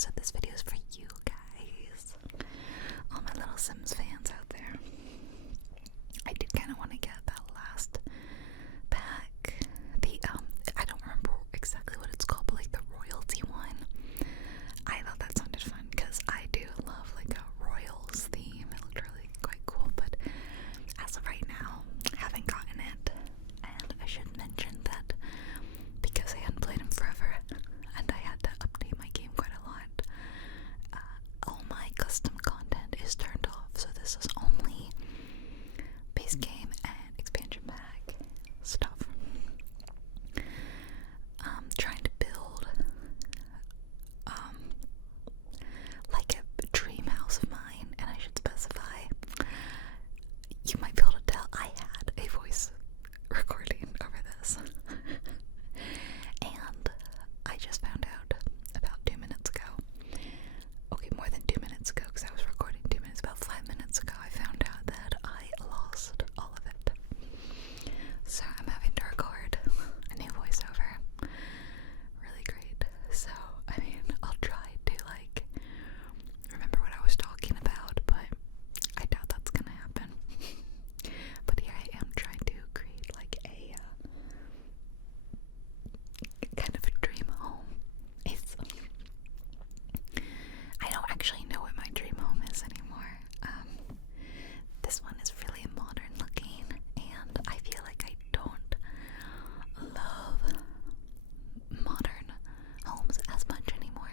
So this video is for you guys, all my little Sims fans out there. I did kind of want to get that last pack, the I don't remember exactly what it's called, but like the royalty one. I thought that sounded fun because I do love like a royals theme. It looked really quite cool, but as of right now, I haven't gotten it. And I should mention that because I hadn't played him forever and I had to update my game quite a lot, all my custom content is turned off, so this is only base game and expansion pack stuff. Trying to build like a dream house of mine, and I should specify, you might be able to tell I had a voice recording over this. And I just found out about 2 minutes ago. Okay, more than 2 minutes ago, because I was recording 2 minutes, about 5 minutes ago, I found out that I lost all of it. So I'm having to record a new voiceover. Really great. So, I mean, I'll try to, like, remember what I was talking about, but I doubt that's gonna happen. But here I am trying to create, like, a, kind of a dream home. I don't actually know what my dream home is anymore. This one is really modern looking, and I feel like I don't love modern homes as much anymore.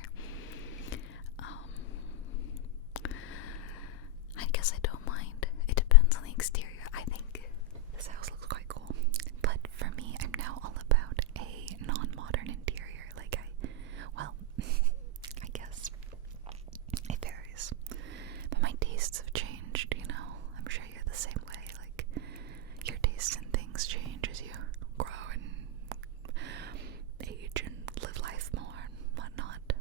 I guess I don't mind. It depends on the exterior. I think this house looks quite cool, but for me, I'm now all about a non-modern interior. Like well, I guess it varies, but my tastes have changed, you know. I'm sure you're the same way. Like, your tastes in things change as you grow and age and live life more and whatnot.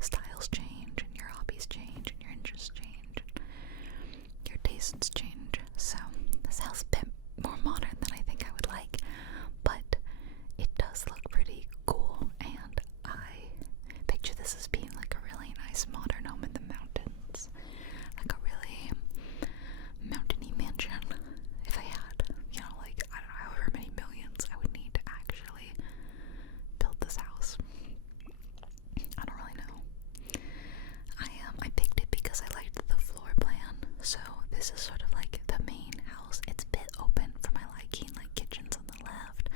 Styles change, and your hobbies change, and your interests change, and your tastes change. So this house is a bit more modern than I think I would like, but it does look pretty cool, and I picture this as being like a really nice modern home in the mountains, like a really mountainy mansion. If I had, you know, like, I don't know, however many millions I would need to actually build this house. I don't really know. I picked it because I liked the floor plan. So this is sort of like the main house. It's a bit open for my liking, like kitchen's on the left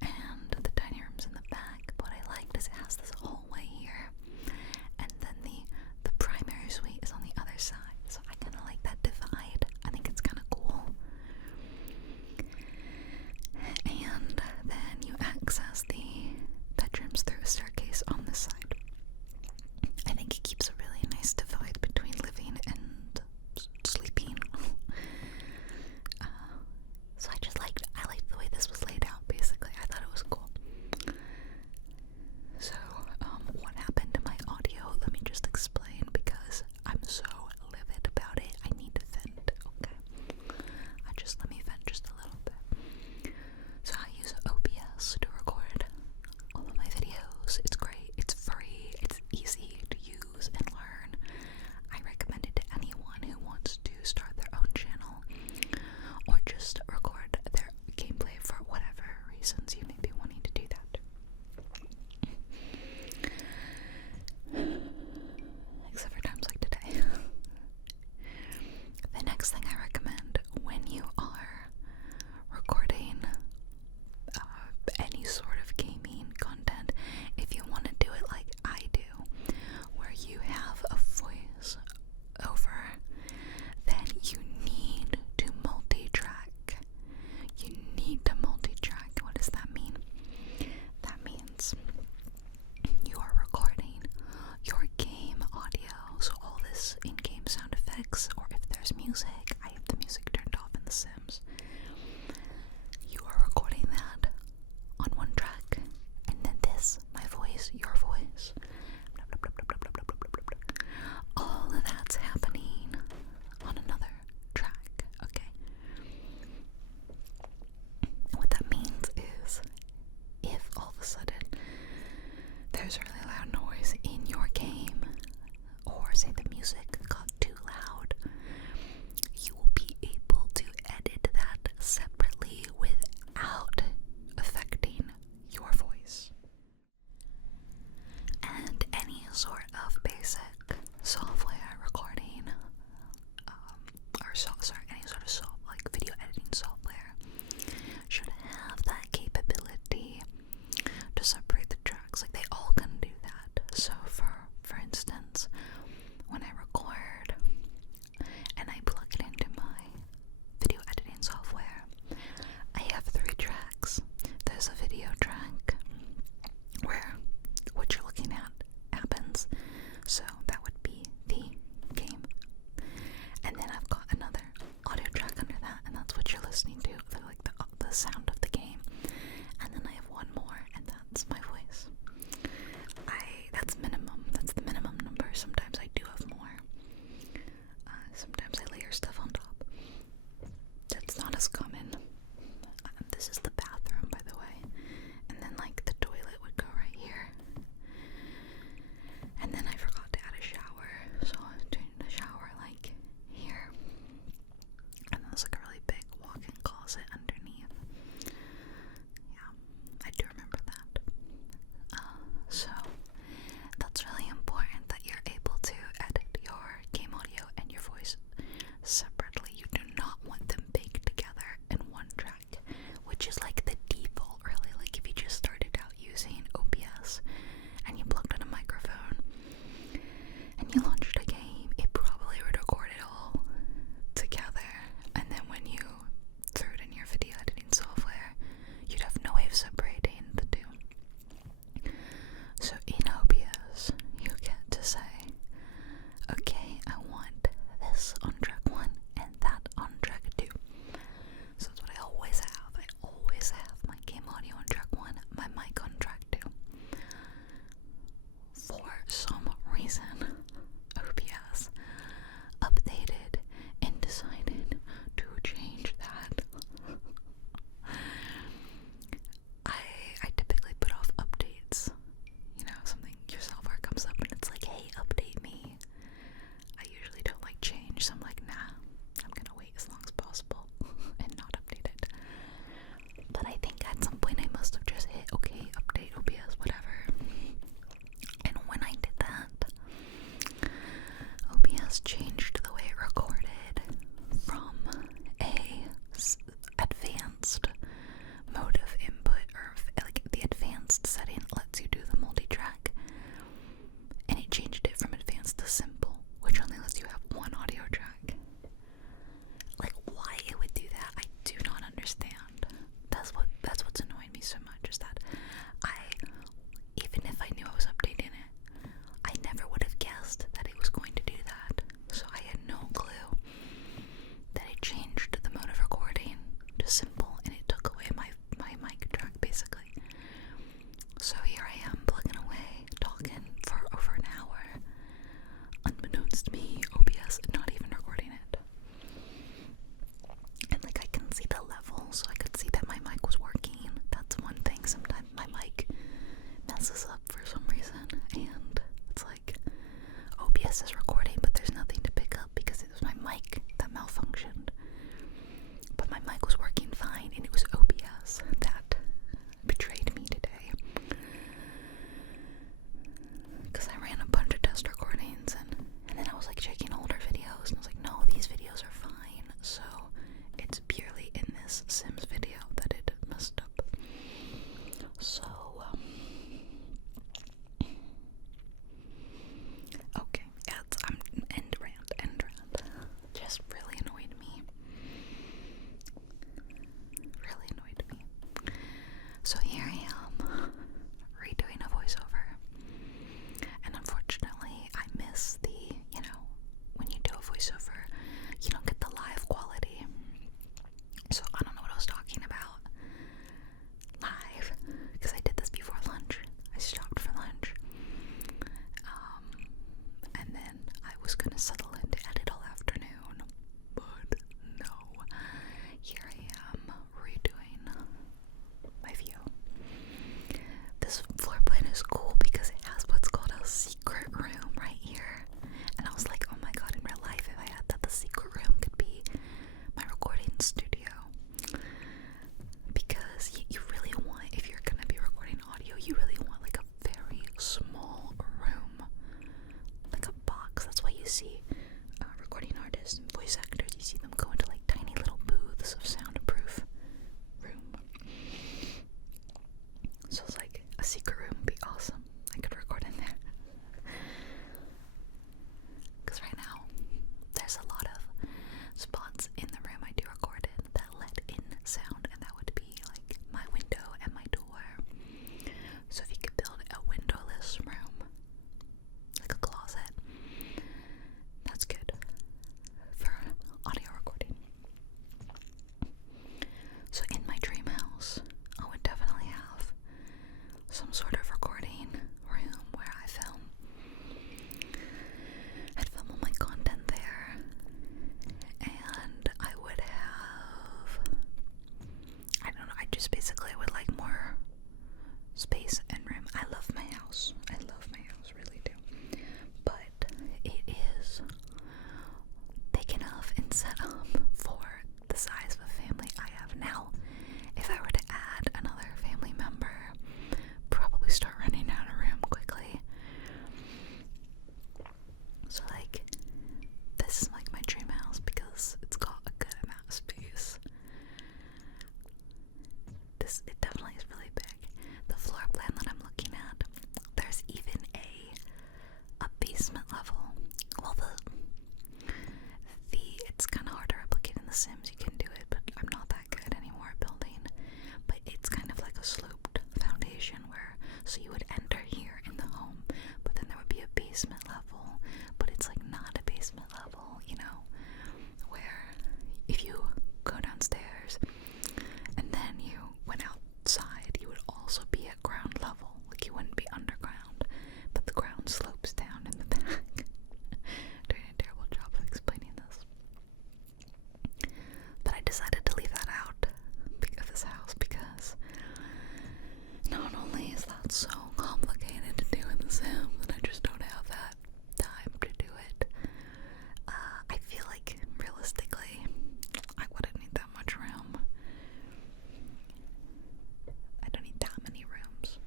and the dining room's in the back. What I liked is it has this hallway here, and then the primary suite is on the other side. So I kind of like that divide. I think it's kind of cool. And then you access the bedrooms through a staircase on this side. I think it keeps a really nice divide between living and sleeping. So I liked the way this was laid out, basically. I thought it was cool. So, what happened to my audio? Let me just explain, because I'm so livid about it. I need to vent, okay? Let me vent just a little bit. So I use OBS to record all of my videos. It's great. It's free. It's easy to use and learn. I recommend it to anyone who wants to start their own channel or just record their gameplay for whatever reasons you may be wanting to do that. Except for times like today. The next thing I recommend when you are recording any sort of gaming content, if you want to do it like I do, OBS is recording, but there's nothing to pick up because it was my mic that malfunctioned. But my mic was working fine, and it was OBS that betrayed me today. Because I ran a bunch of test recordings, and then I was like checking older videos, and I was like, no, these videos are fine. So it's purely in this Sims video that it messed up. So, okay, I'm end rant. Just really annoyed me. So here I am, redoing a voiceover. And unfortunately, I miss the, when you do a voiceover, you don't get the live quality. So I don't know what I was talking about live, because I did this before lunch. I stopped for lunch. And then I was going to settle in to edit all afternoon. But no. Here I am, redoing my view. This floor plan is cool because it has what's called a secret room right here. And I was like, oh my god, in real life, if I had that, the secret room could be my recording studio. Because you really want, if you're gonna be recording audio, you really want like a very small room. Like a box. That's why you see recording artists and voice actors, you see them go into like tiny little booths of soundproof room. So it's like a secret room would be awesome. I could record in there. Because right now, there's a lot of spots in the room I do record in that let in sound, and that would be like my window and my door. So if you could build a windowless room, like a closet, that's good for audio recording. So in my dream house, I would definitely have some sort of recording room where I film. I'd film all my content there, and I would have, I don't know, I just basically would like more space and room. I love my house, really do, but it is big enough and set up for the size of a family I have now. If I were to add another family member, probably start running out of room quickly. So like, this is like my dream house because it's got a good amount of space. It definitely is really big. The floor plan that I'm looking at, there's even a basement level. Well, it's kind of hard to replicate in The Sims. You can do it, but I'm not that good anymore at building. But it's kind of like a sloped foundation so you would enter here in the home, but then there would be a basement level, but it's like not a basement level, where if you go downstairs and then you went outside, you would also be at ground level. Like you wouldn't be underground, but the ground slopes down in the back. Doing a terrible job of explaining this. But I decided to leave that out of this house because not only is that so complicated to do in The Sims, and I just don't have that time to do it, I feel like realistically I wouldn't need that much room. I don't need that many rooms.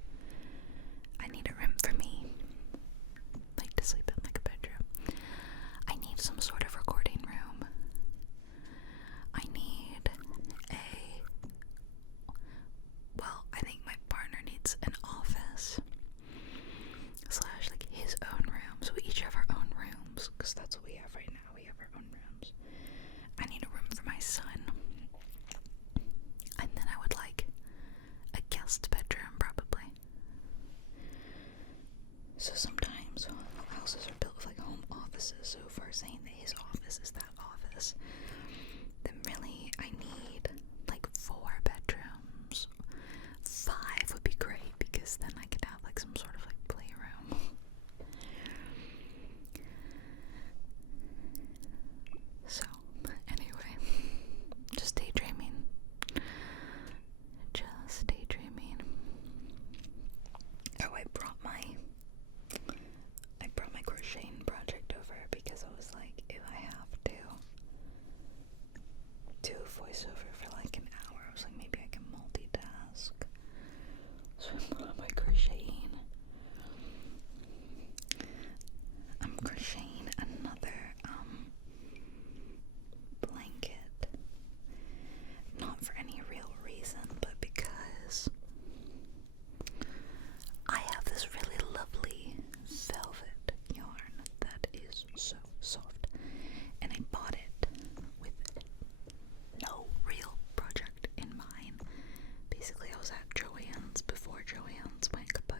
I need a room for me, like to sleep in, like a bedroom. I need some sort of recording room. I need I think my partner needs an office / like his own room. So we each have our own rooms because that's what we have right now. We have our own rooms. I need a room for my son. And then I would like a guest bedroom probably. So sometimes houses are built with like home offices. So if we're saying that his office is that office, then really I need like 4 bedrooms. 5 would be great because then I could have like some sort of like playroom. So anyway, just daydreaming. Oh, I brought my crocheting project because I was like, if I have to do a voiceover for like an hour, I was like, maybe I can multitask. So I put on my crocheting. I'm crocheting another blanket. Not for any real reason, but because I have this really lovely velvet yarn that is so soft, and I bought it with no real project in mind. Basically, I was at Joann's before Joann's went kaput,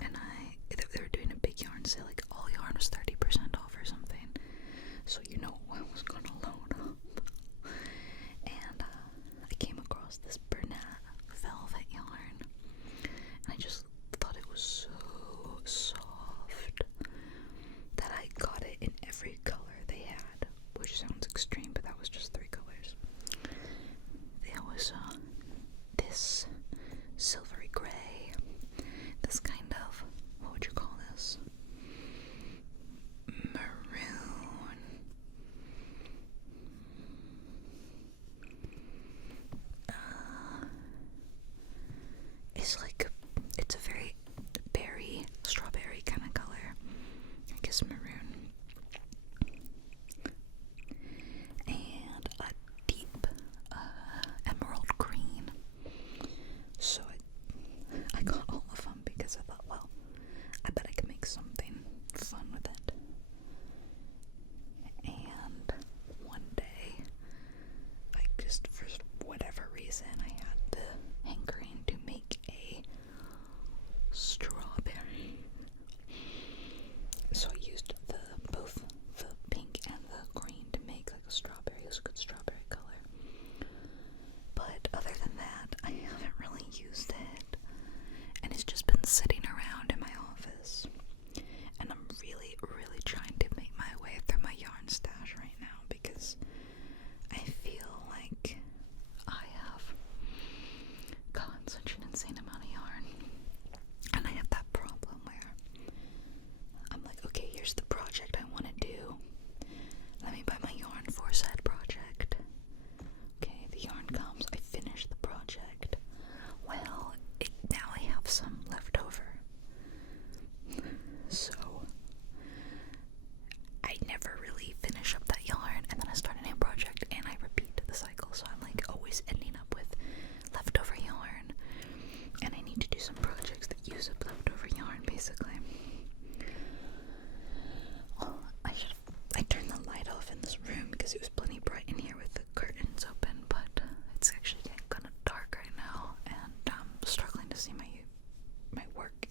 and they were doing a big yarn sale, like all yarn was 30% off or something, so you know I was gonna load up. And I came across this Bernat velvet yarn, and I just thought it was so soft that I got it in every color they had, which sounds extreme, but that was just 3 colors. There was this silvery gray, this kind of, what would you call this? Maroon. It's like, it's a very berry, strawberry kind of color. I guess maroon. And a deep emerald green. So I got all of them because I thought, well, I bet I can make something fun with it. And one day, just for whatever reason, I had the hankering to make a strawberry. So I used both the pink and the green to make like a strawberry. It was a good strawberry color. But other than that, I haven't really used it. And it's just been sitting around in my office. And I'm really, really trying to make my way through my yarn stash right now because I feel like I have gotten such an insane amount of yarn. And I have that problem where I'm like, okay, here's the project I want to do. Let me buy my yarn for said project. Okay, the yarn comes, I finish the project. Well, now I have some left over. So I never really finish up that yarn, and then I start a new project and I repeat the cycle. So I'm like always ending up with leftover yarn, and I need to do some projects that use up leftover yarn basically. Oh, I turned the light off in this room because it was plenty bright in here with the curtains open, but it's actually getting kind of dark right now, and I'm struggling to see my work.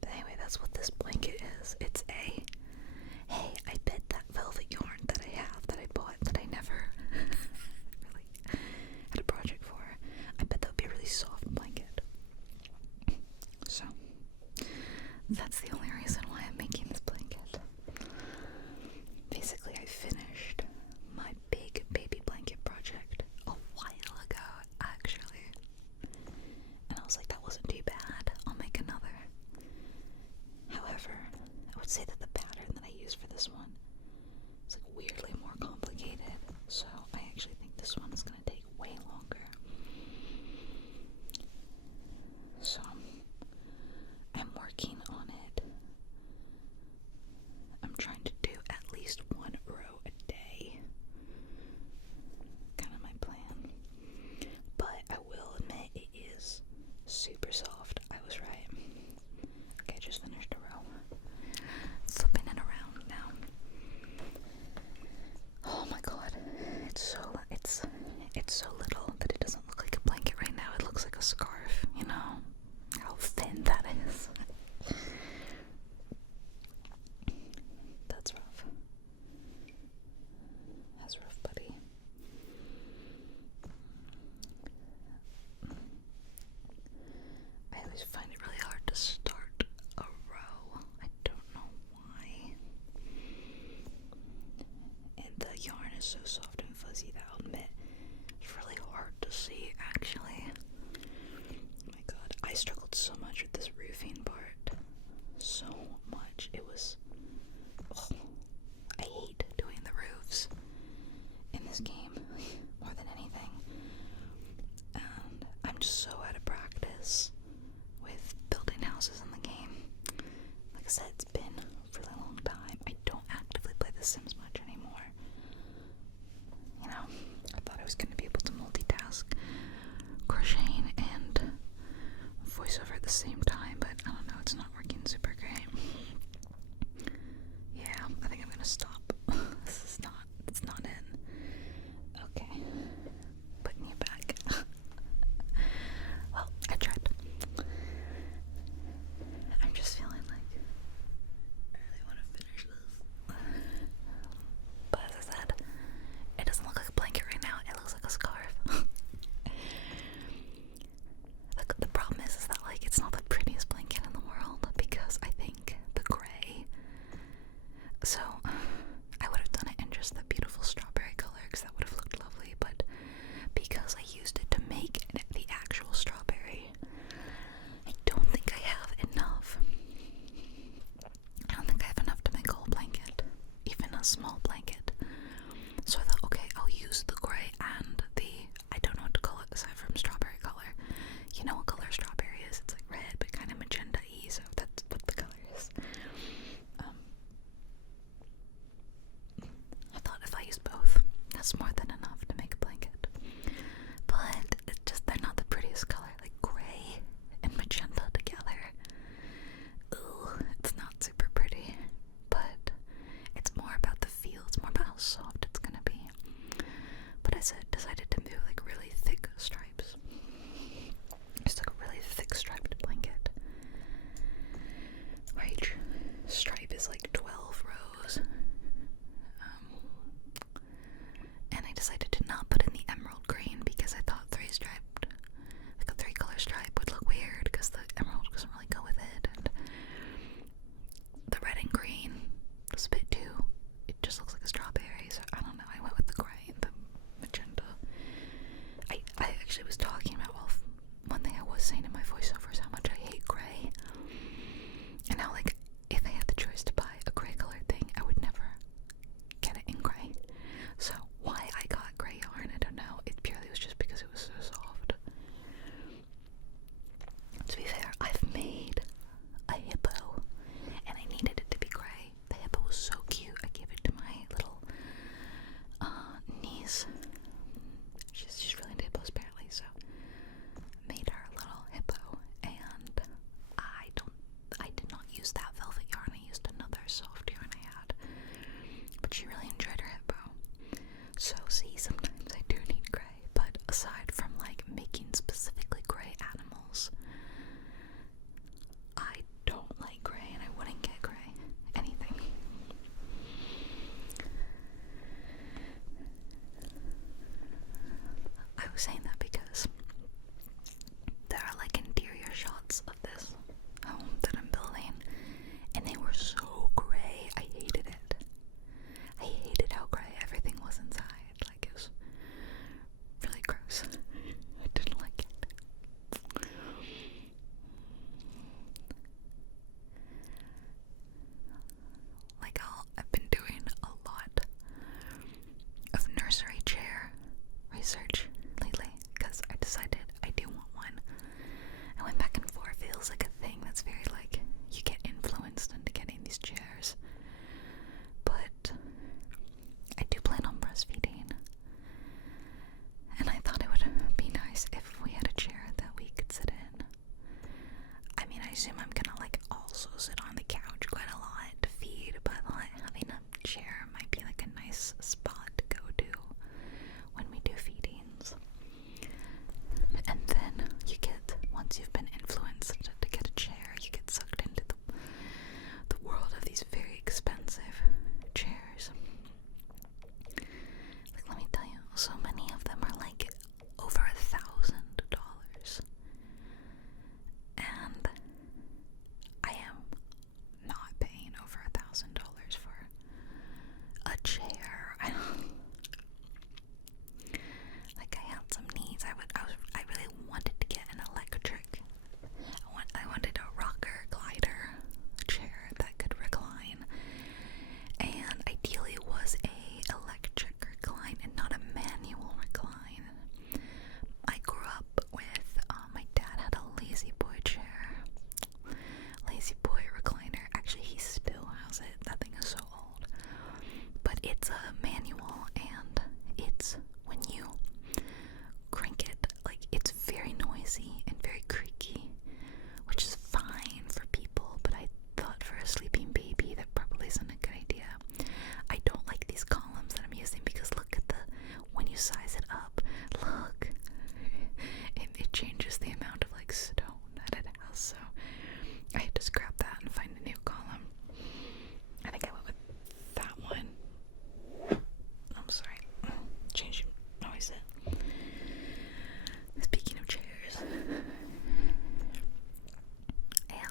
But anyway, that's what this blanket is. It's hey, I bet that velvet yarn that I have, that I bought, that I never really had a project for, I bet that would be a really soft blanket. So that's the only reason why I'm making this blanket. Basically, I finished my big baby blanket project a while ago, actually. And I was like, that wasn't too bad. I'll make another. However, I would say that the pattern that I used for this one is like weirdly more complicated. So I actually think this one is going to take way longer. So I'm working on it I said, it's been a really long time. I don't actively play The Sims much anymore. You know, I thought I was going to be able to multitask crocheting and voiceover at the same time, but I don't know, it's not working super great. Yeah, I think I'm going to stop. It's not in. Okay. Putting you back. Well, I tried. I'm just feeling like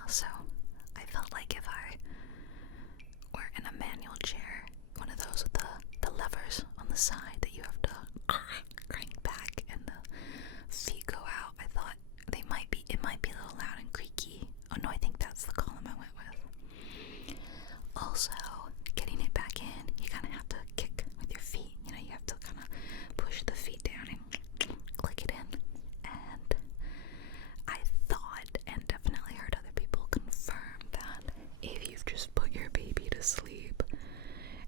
So I felt like if I were in a manual chair, one of those with the levers on the side that you have to crank back and the feet go out, I thought it might be a little loud and creaky. Oh no, I think that's the column I went with. Also, getting it back in, you kind of have to kick with your feet. You know, you have to kind of push the feet down and click it in. And I thought, and definitely heard other people confirm, that if you've just put your baby to sleep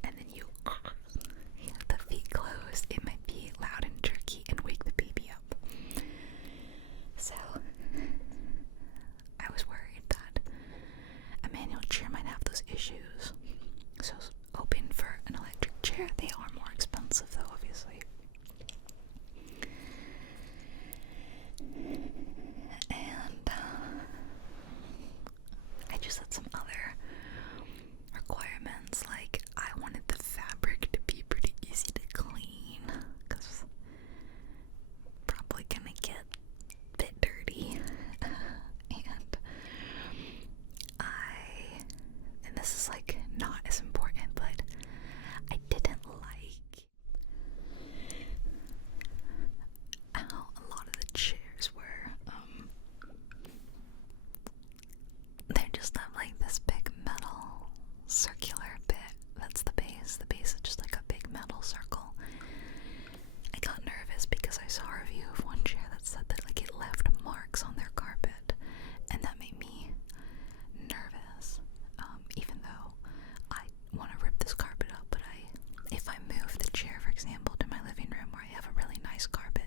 and then you have the feet closed, it might be loud and jerky and wake the baby up. So I was worried that a manual chair might have those issues. So I was hoping for an electric chair. They are more expensive though, obviously. And I just had some other requirements, like I wanted the fabric to be pretty easy to clean, because probably gonna get a bit dirty. And this is like not as important, but I didn't like how a lot of the chairs were, they just have like this big metal circular bit. That's the base. The base is just like a big metal circle. I got nervous because I saw a review of one chair that said that like it left marks on their carpet, and that made me nervous. Even though I want to rip this carpet up, but if I move the chair, for example, to my living room where I have a really nice carpet,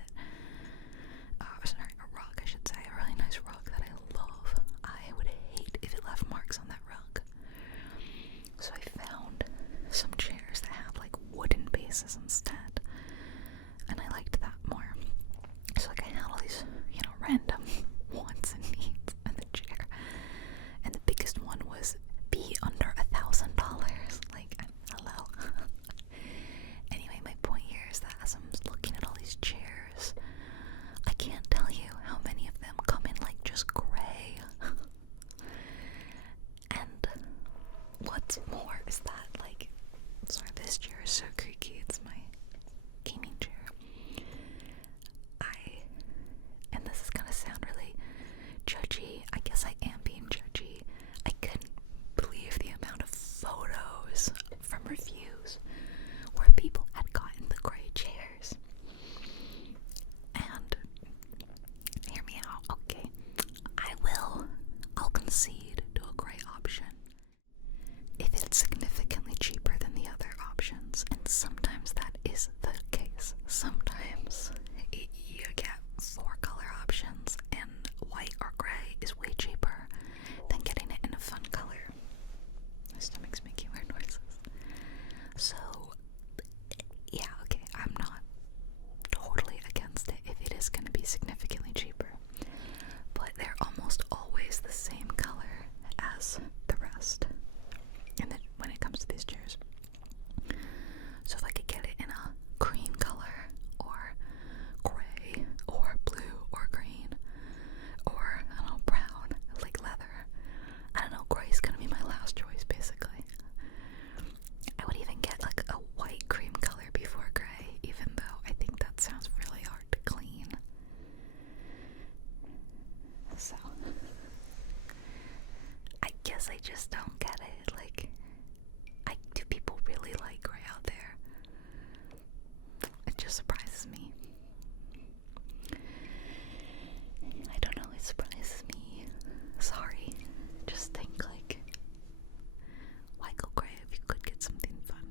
sorry, a rug, I should say, a really nice rug that I love, I would hate if it left marks on that rug. So I found some chairs that have like wooden bases instead, and I liked that more. So like I had all these, random wants and needs in the chair, and the biggest one was be under $1,000. Like, hello. Anyway, my point here is that as I'm looking at all these chairs, I can't tell you how many of them come in like just gray. And what's more is that, like, sorry, this chair is so creaky. It's my gaming chair. And this is gonna sound really judgy. I guess I am being judgy. I couldn't believe the amount of photos from reviews where people had gotten the gray chairs. And hear me out, okay? I'll concede to a gray option if it's significantly cheaper than the other options, and sometimes that is the case. Sometimes you get 4 color options, and white or gray is way cheaper than getting it in a fun color. My stomach's making weird noises. So, yeah, okay, I'm not totally against it if it is going to be significantly cheaper. But they're almost always the same color as the rest. And then when it comes to these chairs. So if I could get it in a cream color, or gray, or blue, or green, or, I don't know, brown, like leather. I don't know, gray's gonna be my last choice, basically. I would even get like a white cream color before gray, even though I think that sounds really hard to clean. So, I guess I just don't get it. Like, do people really like gray out there? It just surprises me. I don't know, it surprises me. Sorry. Just think, like, why go gray if you could get something fun?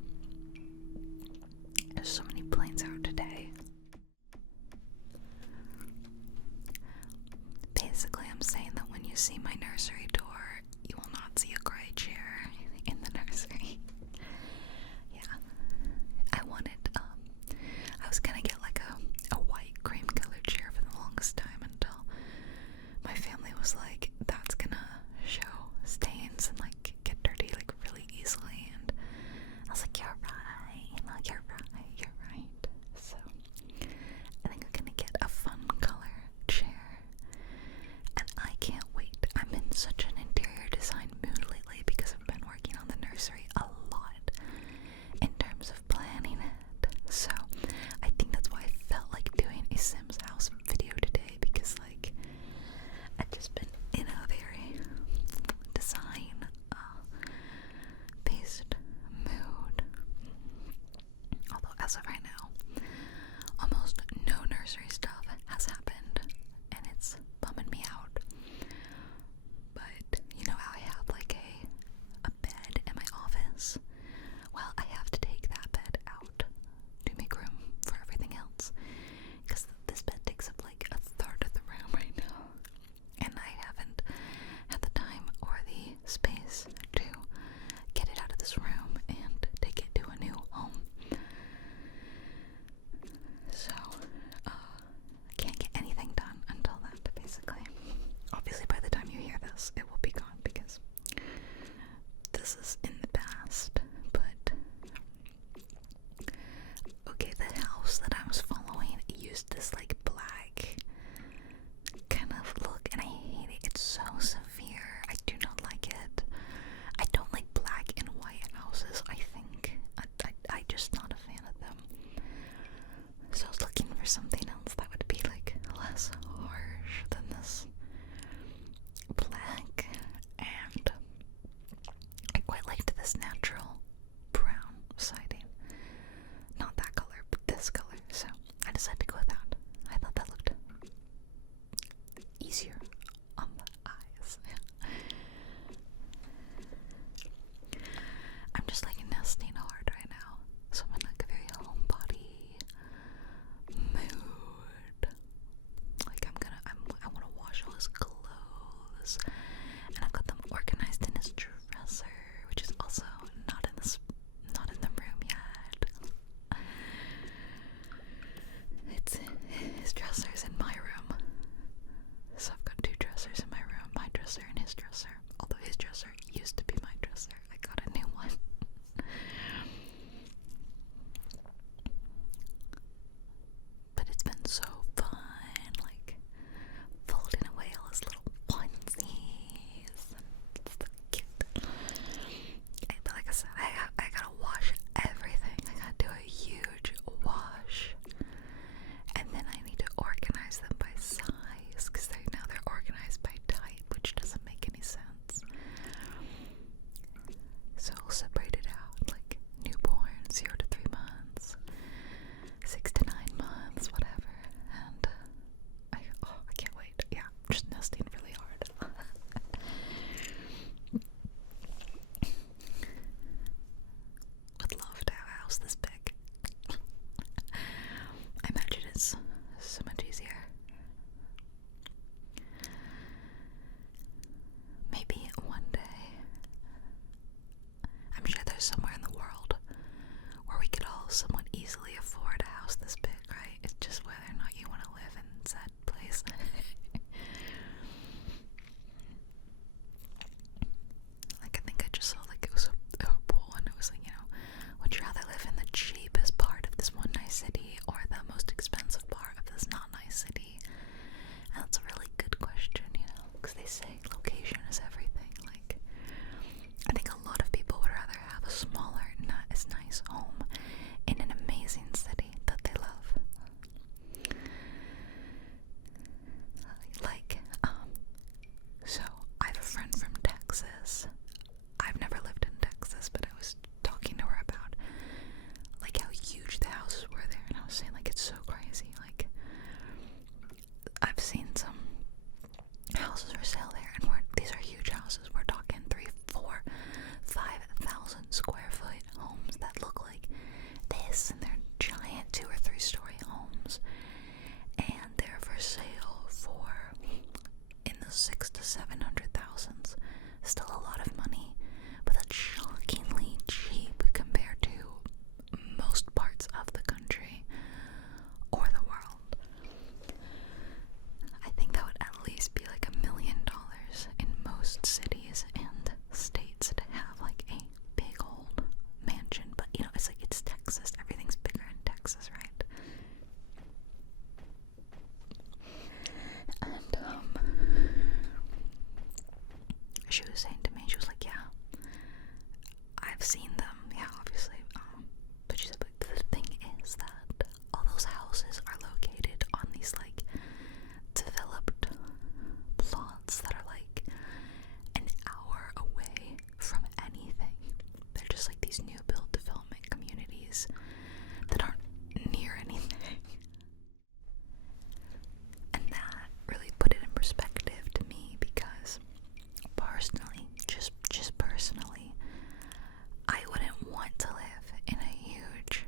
There's so many planes out today. Basically, I'm saying that when you see my nursery door, you will not see a gray chair in the nursery. Yeah. I was gonna get like a white cream colored chair for the longest time, until my family was like, that's gonna show stain houses in the past, but okay, the house that I was following used this like black kind of look, and I hate it. It's so severe. I do not like it. I don't like black and white houses. I think I just not a fan of them. So I was looking for something else that would be like less harsh than this black, and I quite liked this natural brown siding. Not that color, but this color. So I decided to go with that. I thought that looked easier on the eyes. I'm just like nesting hard right now, so I'm in like a very homebody mood. Like I want to wash all his clothes, and I've got them organized in his dresser, which is also not in the room yet. His dresser's in my room, so I've got two dressers in my room, my dresser and his dresser. Although his dresser used to be my dresser, I got a new one. But it's been so fun, like folding away all his little onesies. It's so cute. But like I said, I gotta wash everything. I gotta do a huge wash, and then I need to organize them by size, because now they're organized by type, which doesn't make any sense. So I'll separate it out, like newborn, 0 to 3 months, 6 to 9 months, whatever. And I can't wait. Yeah, I'm just nesting really hard. Would love to have a house this big. I imagine it's so much easier. Maybe one day, I'm sure there's somewhere in the world where we could all somewhat easily afford a house this big, right? It's just whether or not you want to live in said place. Like, I think I just saw, like, it was a poll, and it was like, would you rather live in the cheapest part of this one nice city or the most expensive part of this not nice city? And that's a really good question, because they say location is everything. Like, I think a lot of people would rather have a smaller, not as nice home in an amazing city that they love. Like, so I have a friend from Texas. I've never lived in Texas, but I was talking to her about like how huge the houses were there, and I was saying like it's so crazy. Like, I've seen some houses for sale there, and these are huge houses. We're talking 3, 4, 5,000 square foot homes that look like this, and they're giant 2 or 3 story homes, and they're for sale for in the 600,000 to 700,000s. Still a lot of money, but that's shockingly cheap compared to most parts of the country or the world. I think that would at least be like $1 million in most cities and states to have like a big old mansion. But it's like, it's Texas. Everything's bigger in Texas, right? And she was saying to me, she was like, yeah, I've seen them, yeah, obviously, but she said, but the thing is that all those houses are located on these like developed plots that are like an hour away from anything. They're just like these new build development communities that aren't near anything. And that really put it in perspective to me, because personally, just personally, I wouldn't want to live in a huge,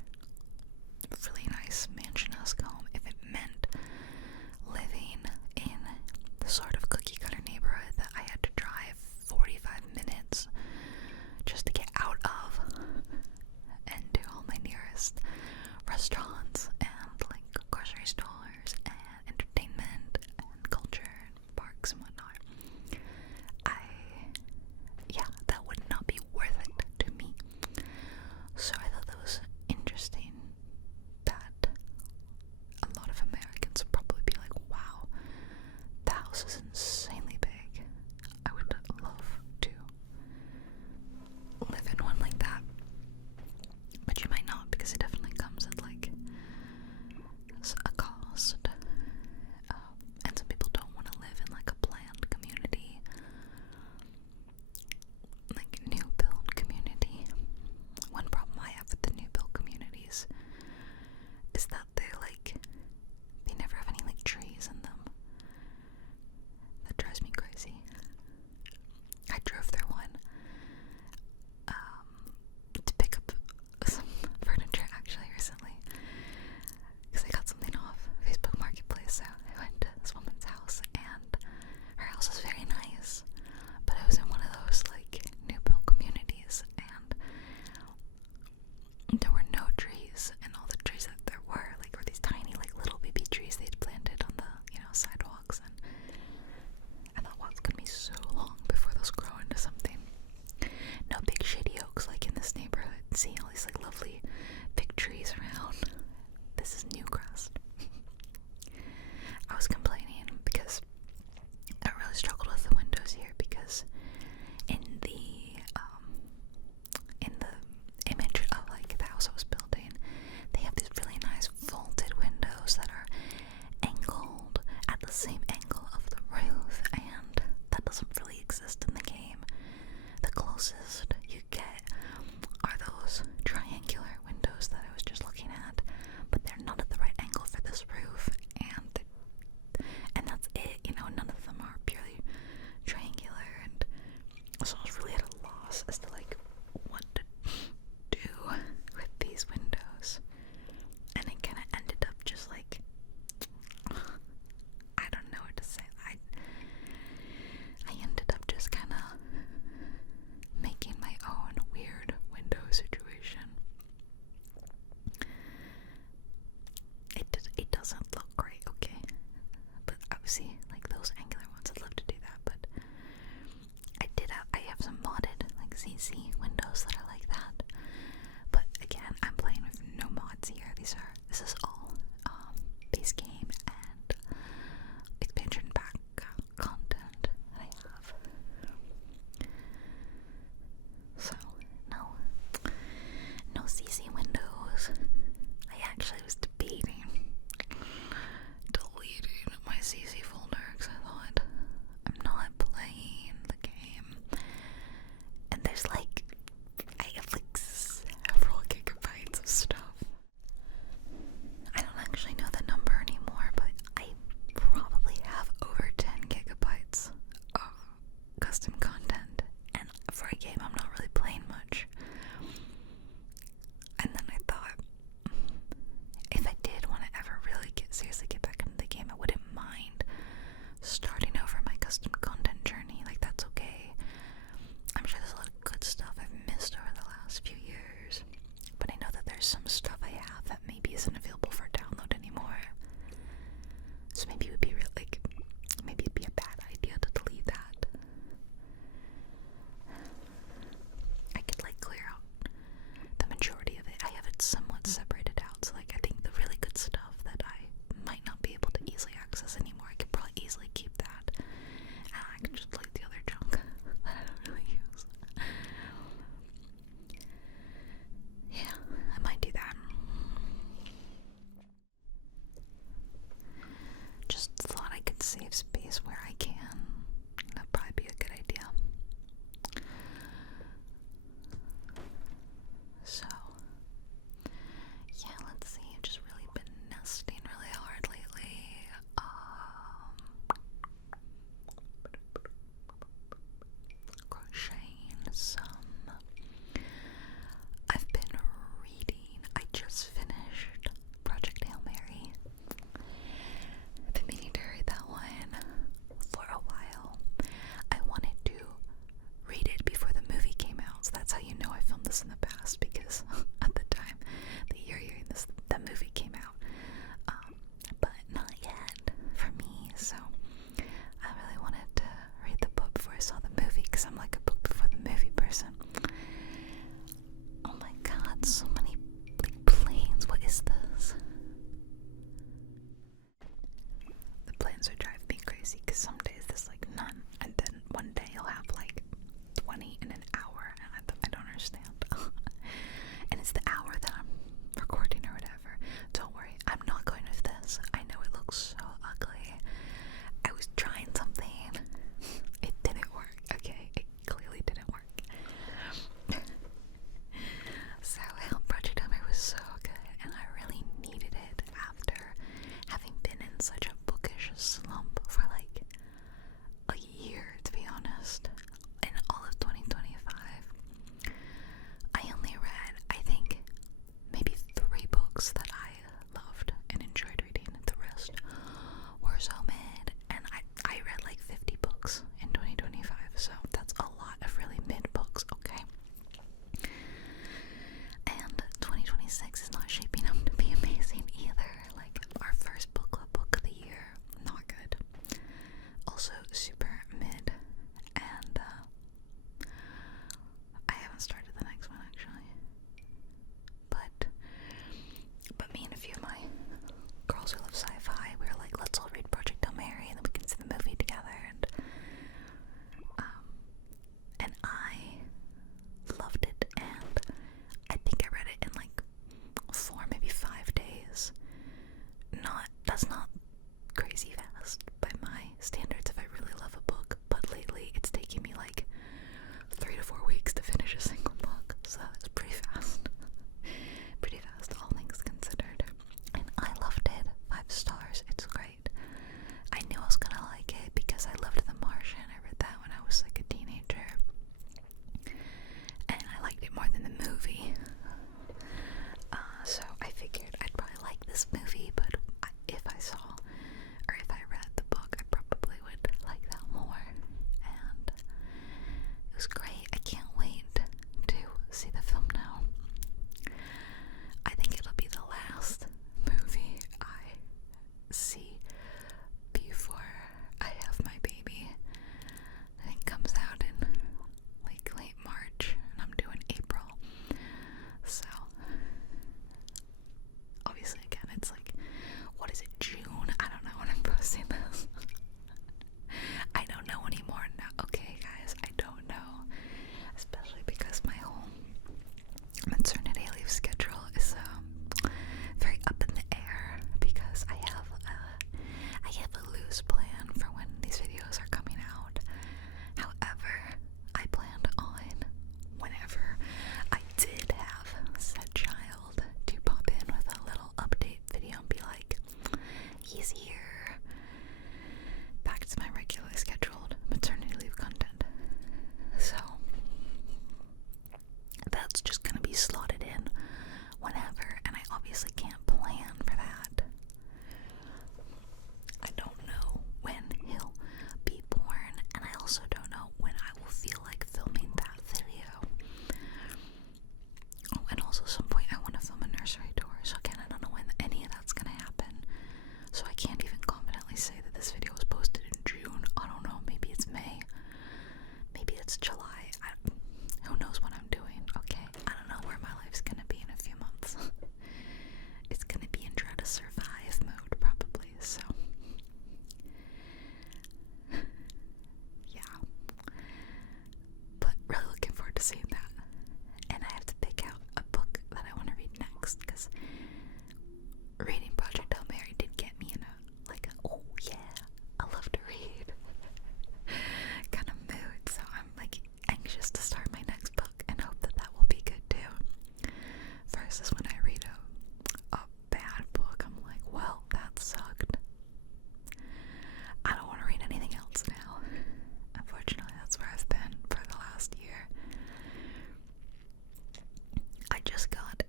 just got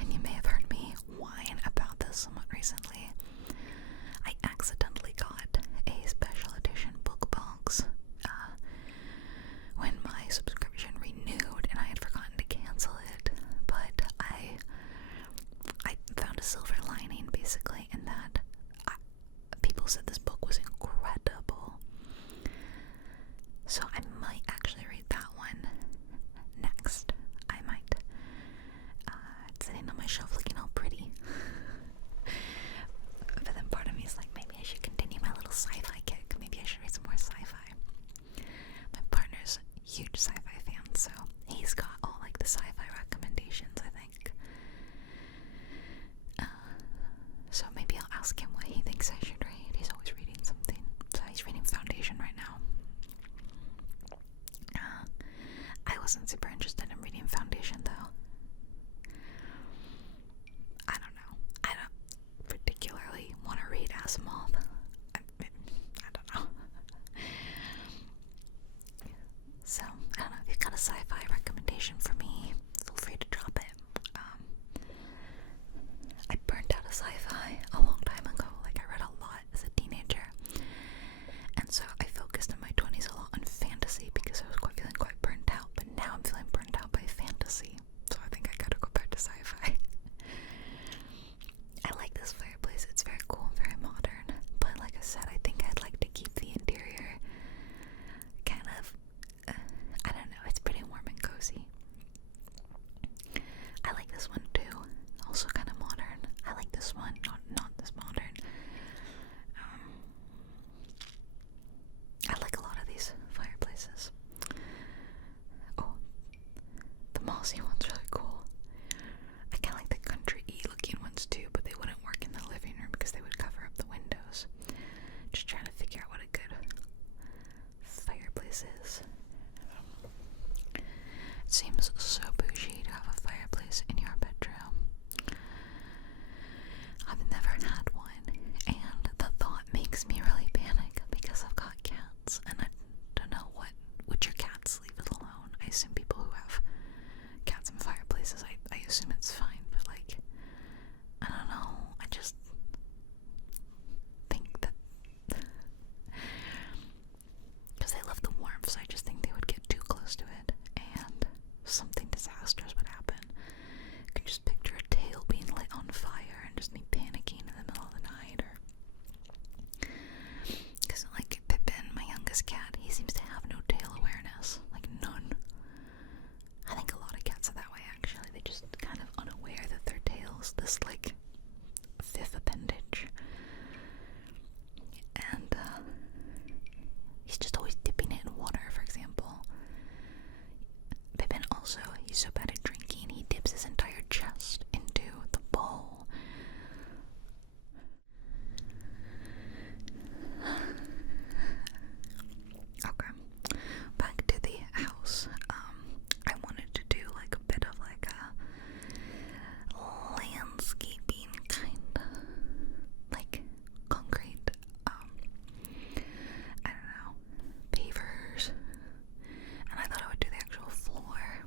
and you may have heard me whine about this somewhat recently, I accidentally got a special edition book box when my subscription renewed, and I had forgotten to cancel it, but I found a silver lining basically in that people said this book was incredible. So I might actually read that one next. I might. It's sitting on my shelf looking all pretty. But then part of me is like, maybe I should continue my little sci-fi kick. Maybe I should read some more sci-fi. My partner's a huge sci-fi fan, so he's got all like the sci-fi recommendations, I think. So maybe I'll ask him what he thinks I should read. He's always reading something. So he's reading Foundation right now. I wasn't super interested in reading Foundation though. I don't know. I don't particularly want to read Asimov. I don't know. So, I don't know. If you've got a sci-fi recommendation for me, feel free to drop it. I burnt out of sci-fi a long time ago. Like, I read a lot as a teenager. And so I focused in my 20s a lot on fantasy because I was feeling quite burnt out. But now I'm feeling burnt out by fantasy. So I think I gotta go back to sci-fi. I like this fireplace. It's very cool and very modern. But like I said, I think I'd like to keep the interior kind of, I don't know, it's pretty warm and cozy. I like this one too. Also kind of modern. I like this one, not this modern. I like a lot of these fireplaces. Oh, the mossy one's really cool. I kind of like the country-y looking ones too, but they wouldn't work in the living room because they would cover up the windows. Just trying to figure out what a good fireplace is. It seems so bougie to have a fireplace in your bedroom. I've never had one, and the thought makes me really panic because I've got cats, and I don't know what would your cats leave it alone. I assume people who have cats in fireplaces, I assume it's fine, but like, I don't know, I just think that because they love the warmth, so I just think they would get too close to it and something disastrous would happen. I can just picture a tail being lit on fire and just me panicking in the middle of the night. Or because like Pippin, my youngest cat, he seems to have no tail awareness, like none. I think a lot of cats are that way actually. They just kind of unaware that their tail's this like fifth appendage. And he's just always dipping it in water, for example. Pippin also, he's so bad at drinking, he dips his entire chest into the bowl. Okay, back to the house. I wanted to do like a bit of like a landscaping kind of like concrete, I don't know, pavers, and I thought I would do the actual floor.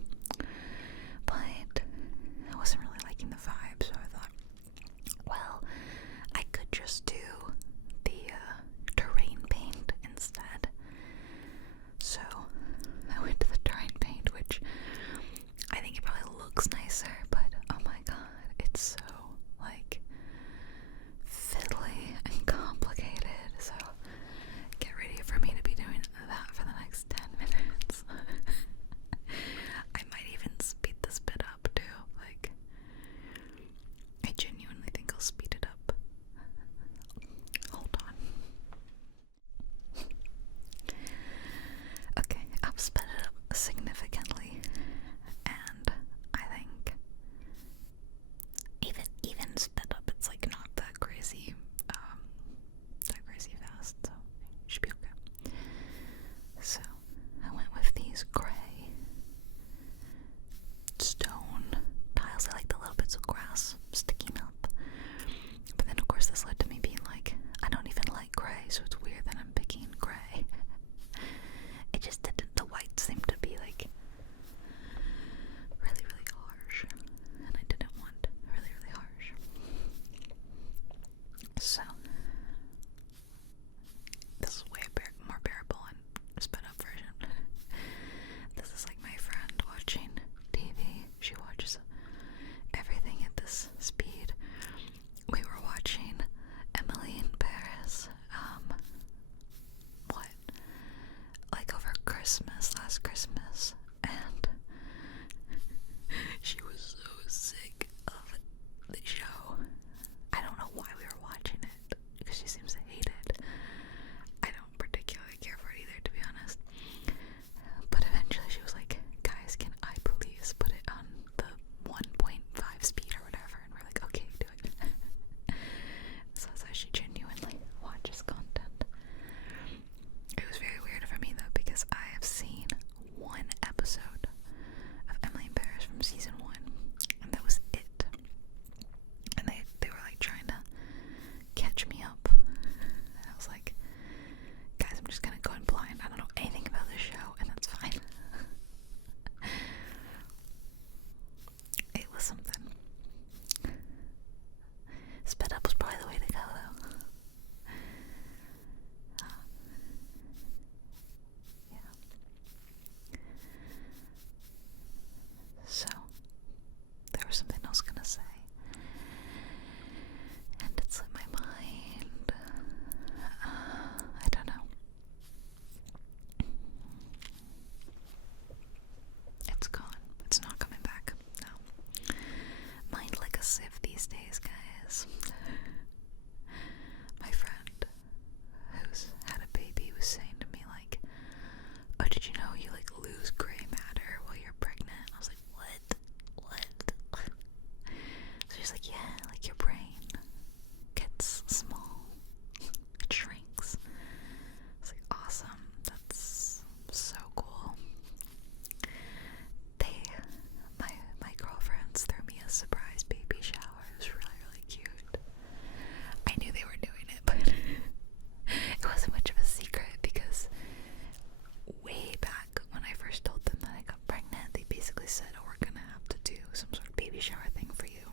basically said, oh, we're gonna have to do some sort of baby shower thing for you.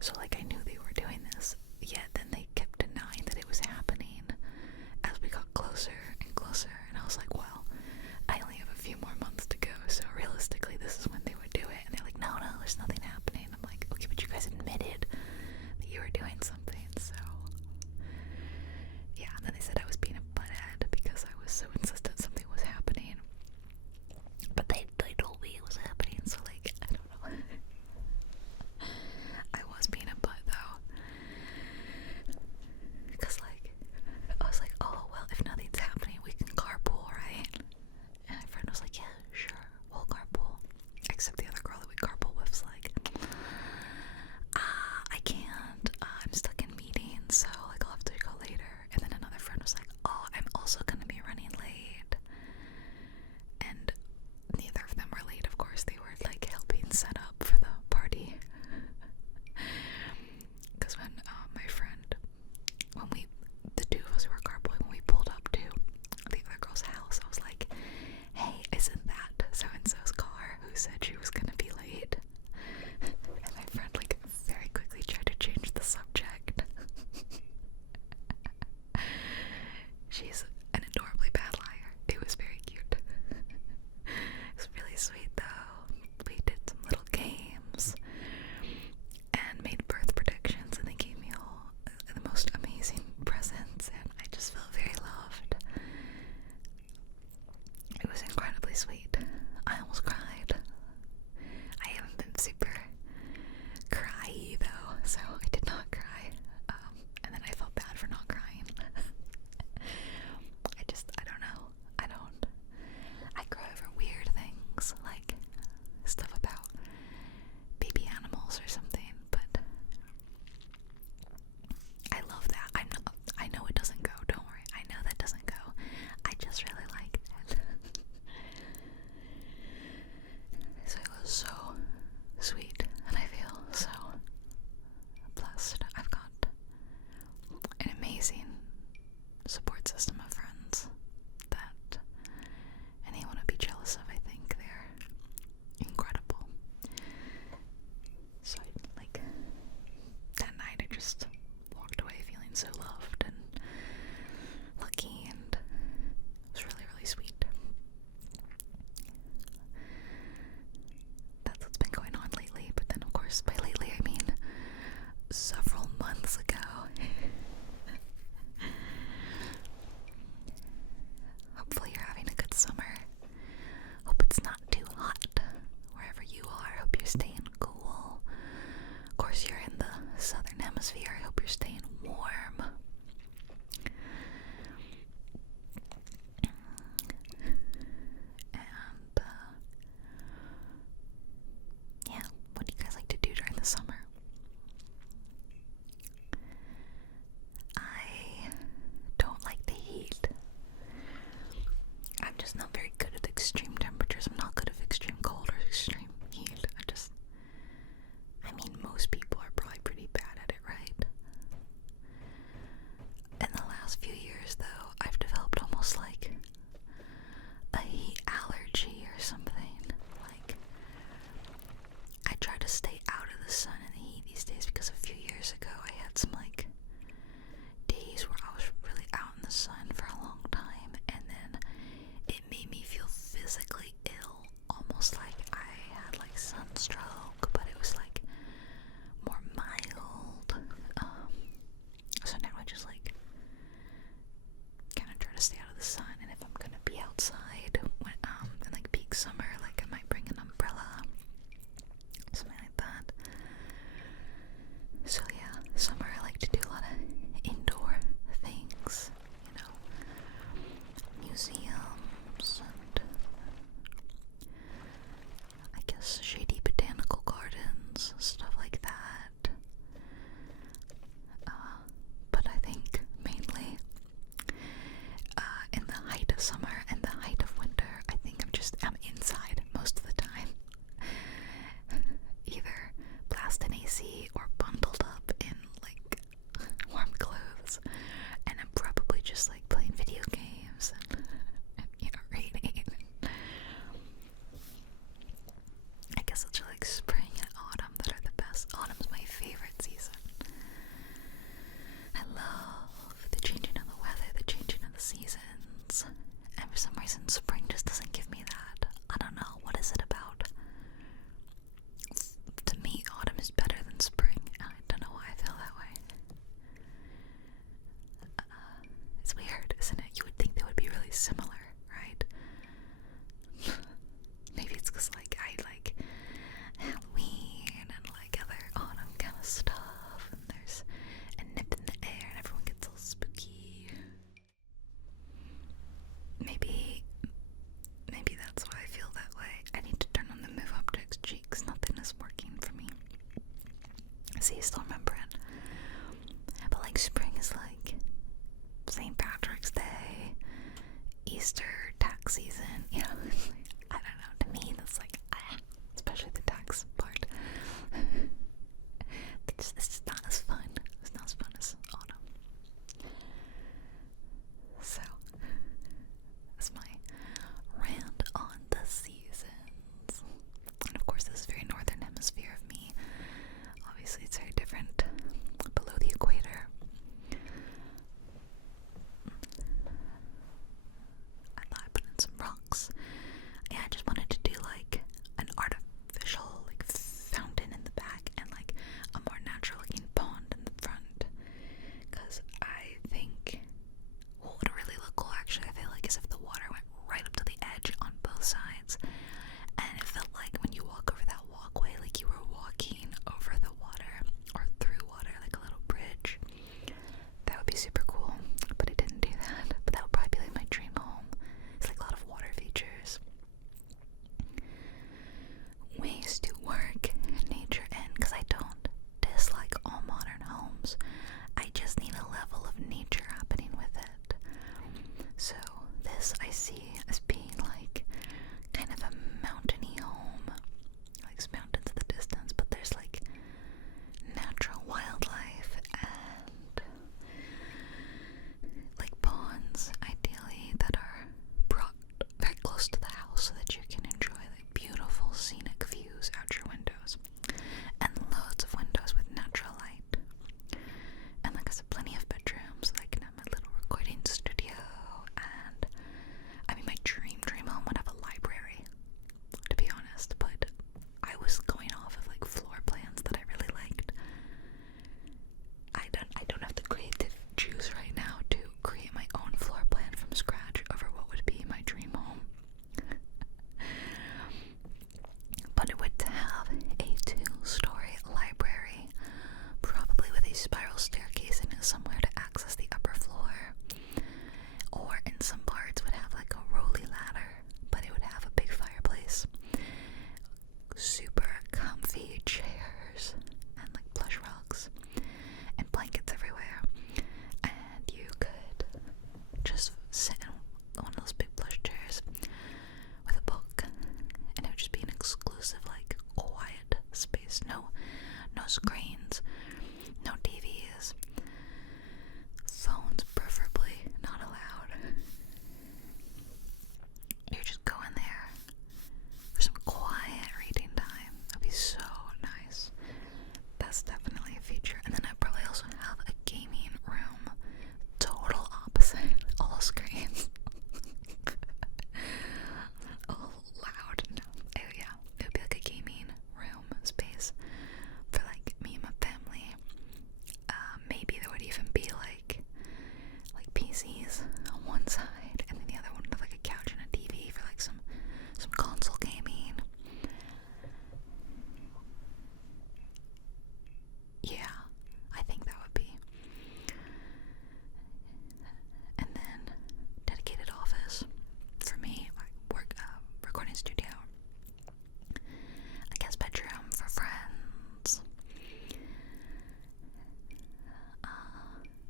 So like I knew they were doing this, yet then they kept denying that it was happening as we got closer and closer, and I was like, well, I only have a few more months to go, so realistically this is when they would do it. And they're like, no, there's nothing happening. I'm like, okay, but you guys admitted that you were doing something. So yeah, and then they said I was being a butthead because I was so insistent something was happening, but they told me it was happening, so like, I don't know. I was being a butt though, because like, I was like, oh well, if nothing's happening we can carpool, right? And my friend was like, yeah, sure, we'll carpool. Except the other girl that we carpool with was like, I can't, I'm stuck in meetings, so like I'll have to go later. And then another friend was like, oh, I'm also gonna be running late. And neither of them were late, of course. They were like helping set up for the party. Because when my friend, the two of us who were carpooling, when we pulled up to the other girl's house, I was like, hey, isn't that so-and-so's car who said she was gonna be late? And my friend like very quickly tried to change the subject. She's an adorably bad liar. It was very cute. It was really sweet though. We did some little games and made birth predictions, and they gave me all the most amazing presents, and I just felt very loved. It was incredibly sweet. I almost cried. I haven't been super cryy though, so I did not cry. And then I felt bad for not crying. I don't know. I cry over weird things, like stuff about baby animals or something, but I love that. I know it doesn't go, don't worry. I know that doesn't go. I just really like it. So it was so sweet, and I feel so blessed. I've got an amazing support system of friends that anyone would be jealous of. I think they're incredible. So like that night I just walked away feeling so loved and lucky, and it was really, really sweet. That's what's been going on lately, but then of course by lately I mean several months ago. Hopefully you're having a good summer. Hope it's not too hot wherever you are. Hope you're staying cool. Of course you're in the southern hemisphere. I hope you're staying warm. And yeah, what do you guys like to do during the summer? I don't like the heat. I'm just not very good at extreme temperatures. I'm not good at extreme cold or extreme heat. I mean, most people are probably pretty bad at it, right? In the last few years, though, I've developed almost like a heat allergy or something. Like, I try to stay out of the sun and the heat these days because a few years ago I had some like days where I was really out in the sun for a long time, and then it made me feel physically ill, almost like I had like sunstroke, but it was like more mild. So now I just like kind of try to stay out of the sun, and if I'm gonna be outside when in like peak summer, like I might bring an umbrella, something like that. So yeah, so space. No screens, no TVs, phones preferably not allowed. You just go in there for some quiet reading time. That'd be so nice. That's definitely a feature. And then I'd probably also have a gaming room. Total opposite. All screens. All loud. No. Oh yeah. It would be like a gaming room space for like me and my family. Maybe there would even be like PCs on one side, and then the other one would have like a couch and a TV for like some console gaming. Yeah, I think that would be. And then dedicated office for me, work recording studio. I guess bedroom for friends.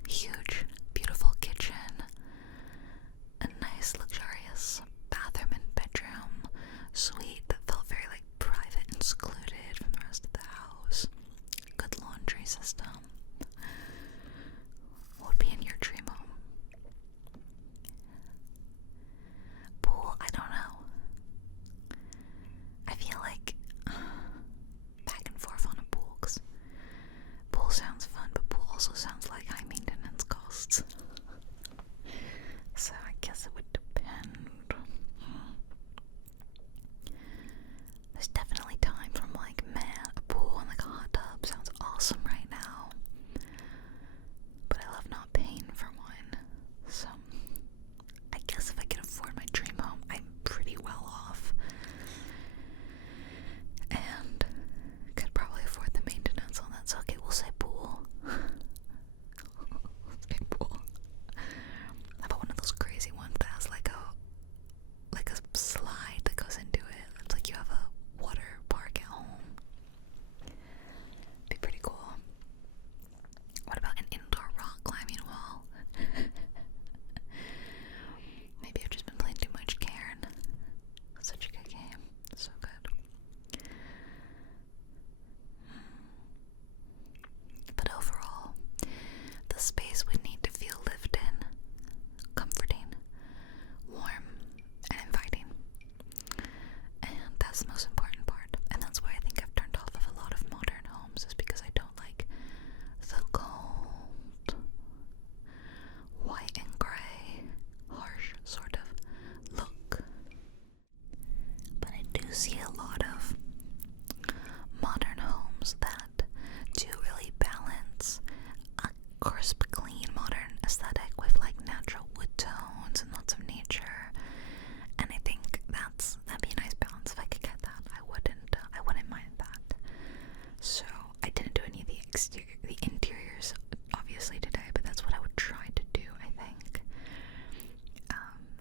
Huge, beautiful kitchen. A nice, luxurious bathroom and bedroom suite that felt very like private and secluded from the rest of the house. Good laundry system. What would be in your dream home? Pool? I don't know. I feel like back and forth on a pool, 'cause pool sounds fun, but pool also sounds like high maintenance costs. So I guess it would depend. There's definitely times where I'm like, man, a pool and like a hot tub sounds awesome right now. But I love not paying for one. So I guess if I could afford my dream home, I'm pretty well off. And could probably afford the maintenance on that. So okay, we'll say pool. We'll say pool. How about one of those crazy ones that has like a slide that goes into it? It's like you have a water park at home. Be pretty cool. What about an indoor rock climbing wall? Maybe I've just been playing too much Cairn. Such a good game. So good. But overall, the space would need to feel lived in, comforting, warm, and inviting. And that's the most important part. And that's why I think I've turned off of a lot of modern homes, is because I don't like the cold, white and gray, harsh sort of look. But I do see a lot of modern homes that do really balance a crisp, clean, modern aesthetic with like natural wood tones and lots of nature. And I think that'd be a nice balance. If I could get that, I wouldn't mind that. So I didn't do any of the interiors obviously today, but that's what I would try to do, I think.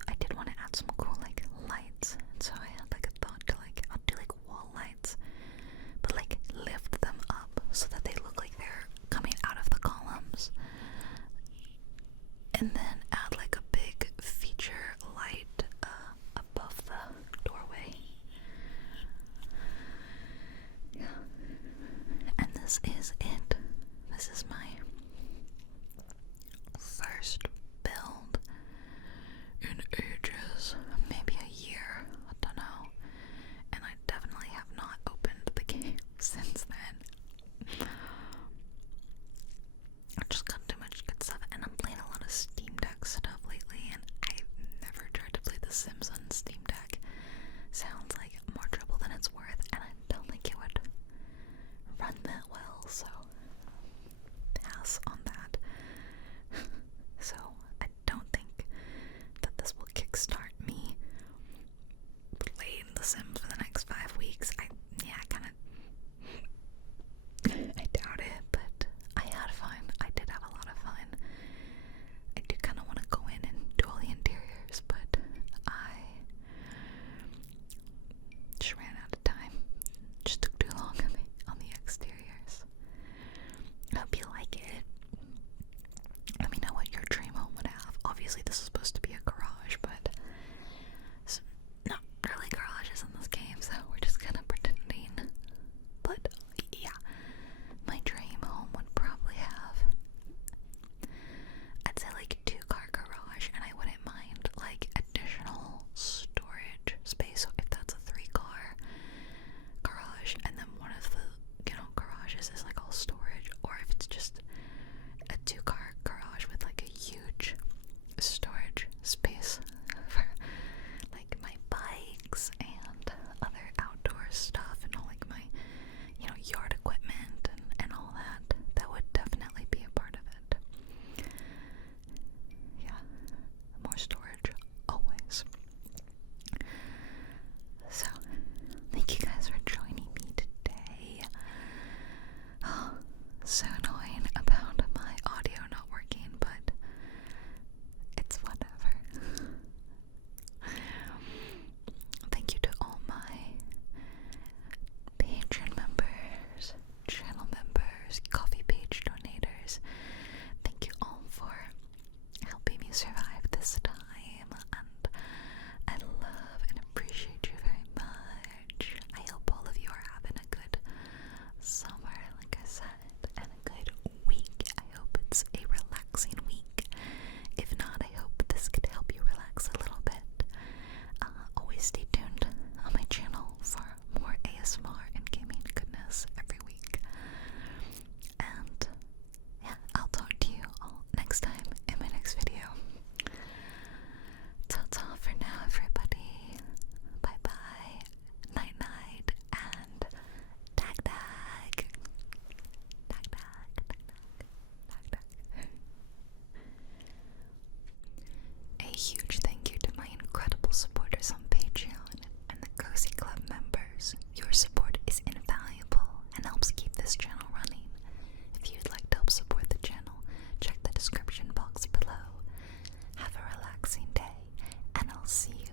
I did want to add some cool like lights, and so I had like a thought to like, I'll do like wall lights, but like lift them up so that they look like they're coming out of the columns, and then add like a big feature light above the doorway. Yeah. And this is it. This is my first build in ages, maybe a year, I don't know. And I definitely have not opened the game since then. I've just got too much good stuff, and I'm playing a lot of Steam Deck stuff lately, and I've never tried to play The Sims on Steam Deck. Sounds like more trouble than it's worth, and I don't think it would run that well, so stuff and all like my, you know, yard equipment and all that. That would definitely be a part of it. Yeah, more storage, always. So, thank you guys for joining me today. Oh, so annoying about my audio not working, but it's whatever. Thank you to all my Patreon members, channel members, coffee page donators. Thank you all for helping me survive this time, and I love and appreciate you very much. I hope all of you are having a good summer, like I said, and a good week. I hope it's a relaxing week. If not, I hope this could help you relax a little bit. Always stay tuned on my channel for more ASMR and gaming goodness every week. And yeah, I'll talk to you all next time in my next video. Ta-ta for now, everybody. Bye-bye. Night-night. And tag-tag. Tag-tag. Tag-tag. A huge thank you to my incredible supporters on Patreon and the Cozy Club members. Your support is invaluable and helps keep this channel running. If you'd like to help support the channel, check the description box below. Have a relaxing day, and I'll see you